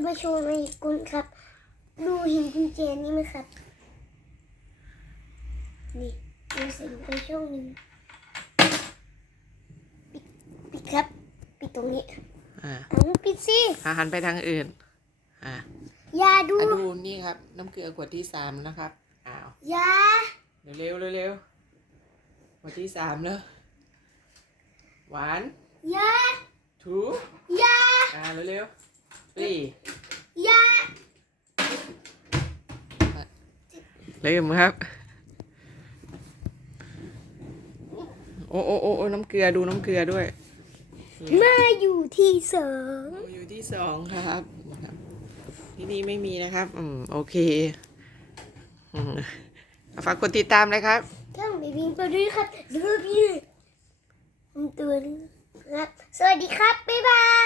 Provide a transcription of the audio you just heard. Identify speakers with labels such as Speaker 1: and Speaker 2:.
Speaker 1: จะมาโชว์ในกุญครับ ดูเห็นกุญแจนี่ไหมครับ นี่ดูใส่ลงไปช่องหนึงปิดปิดครับ ปิดตรงนี้
Speaker 2: อ่า
Speaker 1: เอาปิดสิ
Speaker 2: อาหันไปทางอื่น อ่า
Speaker 1: อย่าดู
Speaker 2: อะดูนี่ครับ น้ำเกลือขวดที่สามนะครับ อ้าว
Speaker 1: อย่า
Speaker 2: เร็วๆเร็วๆขวดที่สามแล้วหวาน
Speaker 1: อย่า
Speaker 2: ทู
Speaker 1: อย่า
Speaker 2: อ่าเร็วๆ สี่
Speaker 1: อย่า
Speaker 2: เริ่มครับโอ้โอ้โอ้โอ้น้ำเกลือดูน้ำเกลือด้วย
Speaker 1: มาอยู่ที่สอง
Speaker 2: อยู่ที่สองครับ ที่นี่ไม่มีนะครับ อืม โอเคอืมฝากกดติดตามเลยครับ
Speaker 1: ถ้าไม่พิงไปด้วยครับดูพี่ผมตัวนึงครับ สวัสดีครับ บ๊ายบาย